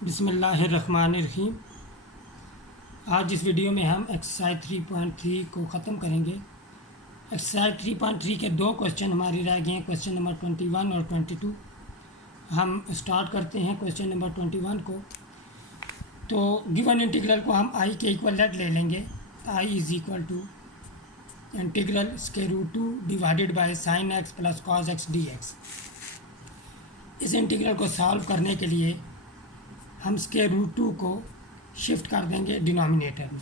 बिस्मिल्लाहिर्रहमानिर्रहीम। आज इस वीडियो में हम एक्सरसाइज 3.3 को ख़त्म करेंगे। एक्सरसाइज 3.3 के दो क्वेश्चन हमारी रह गए हैं, क्वेश्चन नंबर 21 और 22। हम स्टार्ट करते हैं क्वेश्चन नंबर 21 को। तो गिवन इंटीग्रल को हम आई के इक्वलेंट ले लेंगे। I is equal to integral square root 2 divided by sine x plus cos x d x. इस इंटीग्रल को सॉल्व करने के लिए हम स्क्वायर रूट 2 को शिफ्ट कर देंगे डिनोमिनेटर में।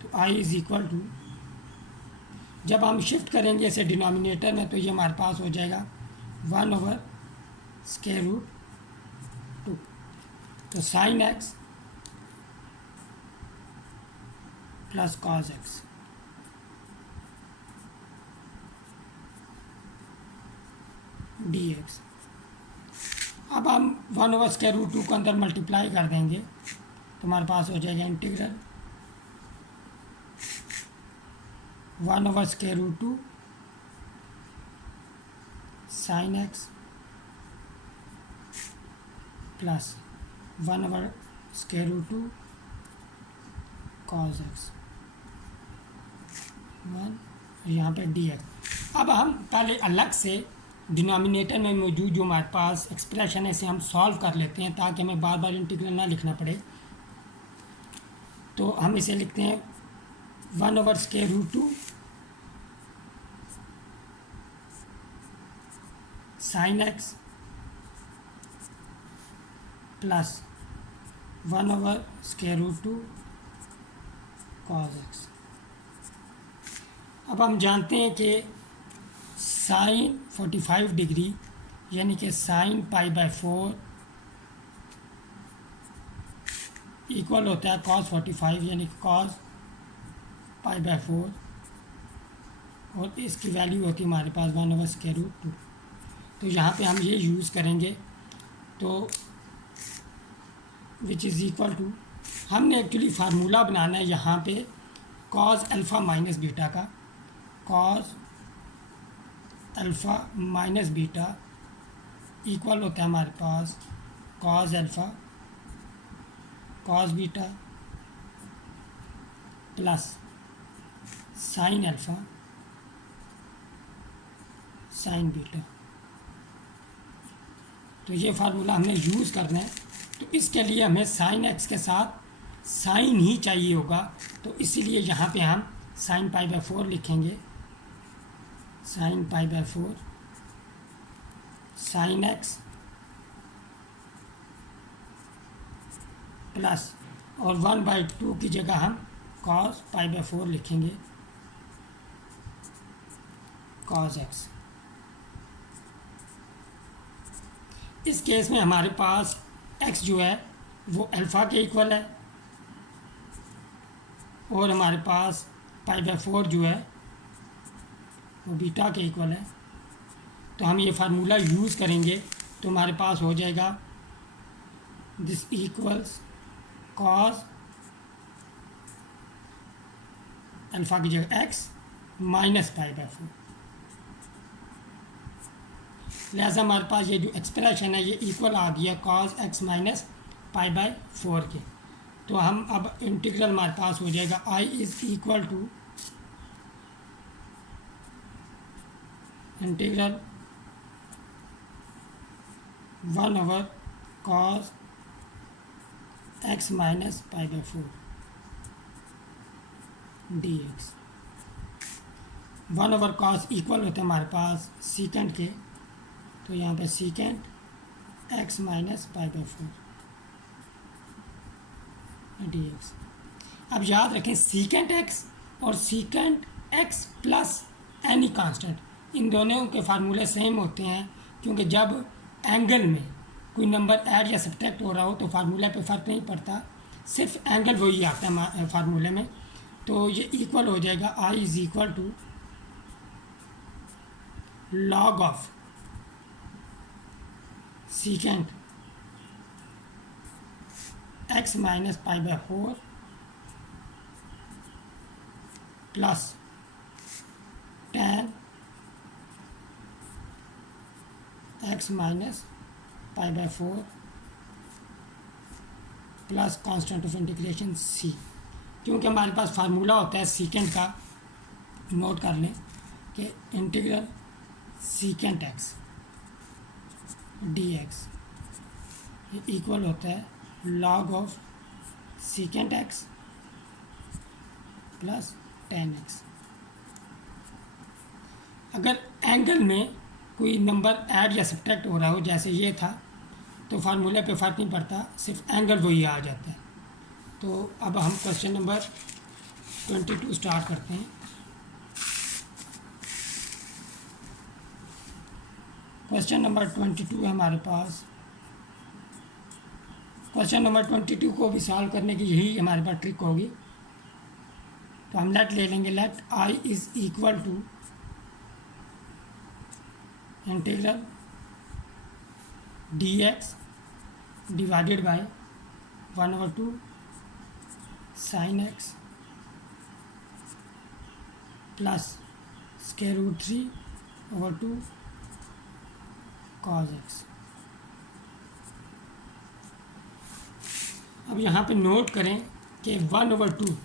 तो आई इज़ इक्वल टू, जब हम शिफ्ट करेंगे इसे डिनोमिनेटर में तो ये हमारे पास हो जाएगा 1/√2। तो sign x plus cos x d x. अब हम 1/√2 को अंदर मल्टीप्लाई कर देंगे तो हमारे पास हो जाएगा integral 1/√2 sign x plus 1/√2 cos x 1, यहाँ पे डी एक्स। अब हम पहले अलग से डिनोमिनेटर में मौजूद जो हमारे पास एक्सप्रेशन है इसे हम सॉल्व कर लेते हैं ताकि हमें बार बार इंटीग्रल ना लिखना पड़े। तो हम इसे लिखते हैं 1/√2 sign x plus 1/√2 cos x. अब हम जानते हैं कि साइन 45 डिग्री यानी कि साइन π/4 इक्वल होता है कॉस 45 यानी कि कॉस π/4, और इसकी वैल्यू होती है हमारे पास 1/√2। तो यहाँ पे हम ये यूज़ करेंगे। तो विच इज़ इक्वल टू, हमने एक्चुअली फार्मूला बनाना है यहाँ पे कॉस अल्फ़ा माइनस बीटा का। Cos alpha minus beta equal होता है हमारे पास cos alpha cos beta plus sine alpha sine beta. तो ये फार्मूला हमें यूज़ करना है। तो इसके लिए हमें साइन एक्स के साथ साइन ही चाहिए होगा, तो इसीलिए यहाँ पे हम साइन π/4 लिखेंगे। साइन π/4 साइन एक्स प्लस और 1/2 की जगह हम कॉस π/4 लिखेंगे कॉस एक्स। इस केस में हमारे पास x जो है वो अल्फ़ा के इक्वल है और हमारे पास π/4 जो है वो बीटा के इक्वल है। तो हम ये फार्मूला यूज़ करेंगे तो हमारे पास हो जाएगा दिस इक्वल्स कॉस अल्फ़ा की जगह x माइनस π/4। लिहाजा हमारे पास ये जो एक्सप्रेशन है ये इक्वल आ गया कॉस x माइनस π/4 के। तो हम अब इंटीग्रल हमारे पास हो जाएगा i is equal to integral 1/cos x minus π/4 d x. 1/cos equal होते हैं हमारे पास सीकेंड के, तो यहाँ पे secant x minus π/4 d x. अब याद रखें सीकेंड x और secant x plus any constant, इन दोनों के फार्मूले सेम होते हैं, क्योंकि जब एंगल में कोई नंबर ऐड या सब्ट्रैक्ट हो रहा हो तो फार्मूले पे फ़र्क नहीं पड़ता, सिर्फ एंगल वही आता है फार्मूले में। तो ये इक्वल हो जाएगा I is equal to log of secant x minus π/4 plus tan x minus π/4 plus constant of integration C. क्योंकि हमारे पास फार्मूला होता है सीकेंट का, नोट कर लें कि integral secant x d x ये इक्वल होता है log of secant x plus ten x. अगर एंगल में कोई नंबर ऐड या सब्ट्रैक्ट हो रहा हो जैसे ये था, तो फार्मूले पे फ़र्क नहीं पड़ता, सिर्फ एंगल वही आ जाता है। तो अब हम क्वेश्चन नंबर 22 स्टार्ट करते हैं। क्वेश्चन नंबर 22 है हमारे पास। क्वेश्चन नंबर 22 को भी सॉल्व करने की यही हमारे पास ट्रिक होगी। तो हम लेट ले लेंगे, let I is equal to integral d x divided by 1/2 sine x plus square root 3/2 cos x. अब यहाँ पे नोट करें कि 1/2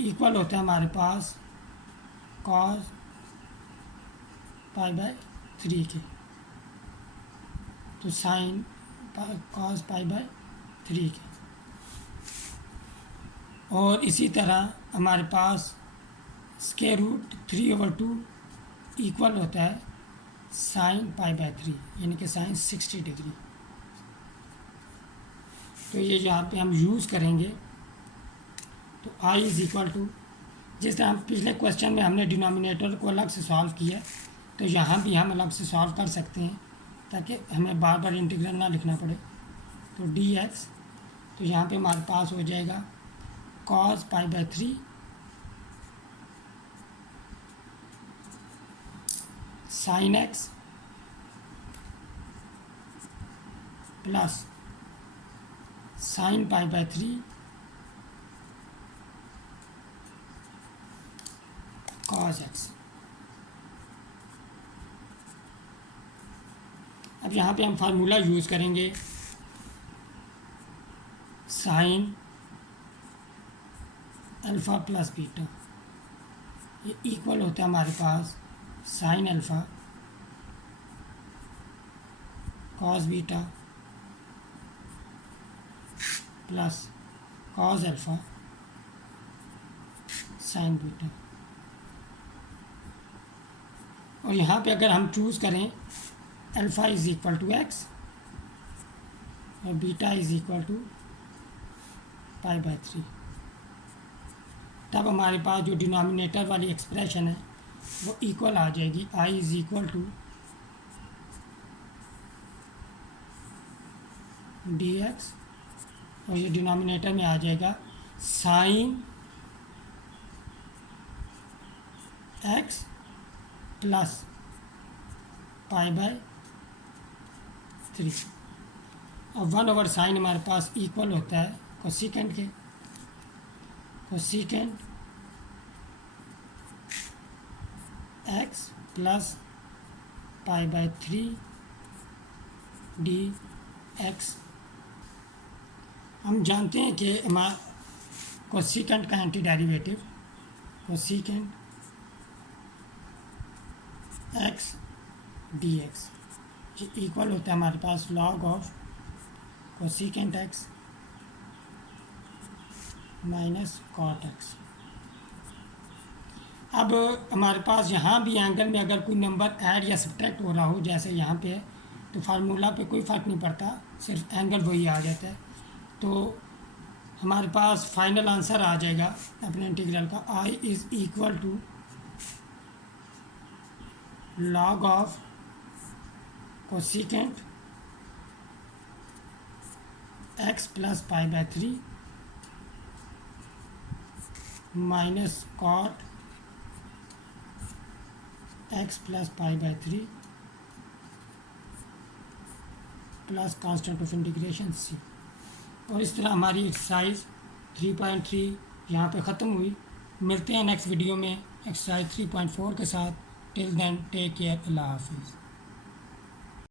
इक्वल होता है हमारे पास कॉज π/3 के, तो साइन कॉस π/3 के। और इसी तरह हमारे पास स्क्वायर रूट 3/2 इक्वल होता है साइन π/3, यानी कि साइन 60 डिग्री। तो ये यहाँ पे हम यूज़ करेंगे। तो आई इज़ इक्वल टू, जिस तरह हम पिछले क्वेश्चन में हमने डिनोमिनेटर को अलग से सॉल्व किया, तो यहाँ भी हम अलग से सॉल्व कर सकते हैं ताकि हमें बार बार इंटीग्रल ना लिखना पड़े। तो डी एक्स, तो यहाँ पे हमारे पास हो जाएगा cos π/3 sine x plus sine π/3 cos x. अब यहाँ पे हम फार्मूला यूज़ करेंगे, साइन अल्फ़ा प्लस बीटा ये इक्वल होता है हमारे पास sine alpha cos beta plus cos alpha sine beta. और यहाँ पे अगर हम चूज़ करें alpha is equal to x और बीटा इज़ इक्वल टू π/3, तब हमारे पास जो डिनोमिनेटर वाली एक्सप्रेशन है वो इक्वल आ जाएगी। I is equal to d x और ये डिनोमिनेटर में आ जाएगा साइन एक्स प्लस π/3। अब 1/sin हमारे पास इक्वल होता है कोसेकेंट के, cosecant x plus π/3 d x. हम जानते हैं कि हमारा कोसेकेंट का anti derivative cosecant x d x ये इक्वल होता है हमारे पास log of cosecant x minus cot x. अब हमारे पास यहाँ भी एंगल में अगर कोई नंबर ऐड या सब्ट्रैक्ट हो रहा हो जैसे यहाँ पे है, तो फार्मूला पे कोई फ़र्क नहीं पड़ता, सिर्फ एंगल वही आ जाता है। तो हमारे पास फाइनल आंसर आ जाएगा अपने इंटीग्रल का, I is equal to log of cosecant x plus π/3 minus cot x plus π/3 plus constant of integration C. और इस तरह हमारी एक्सरसाइज 3.3 यहाँ पे ख़त्म हुई। मिलते हैं नेक्स्ट वीडियो में एक्सरसाइज 3.4 के साथ। टिल देन टेक केयर, अल्लाह हाफिज़।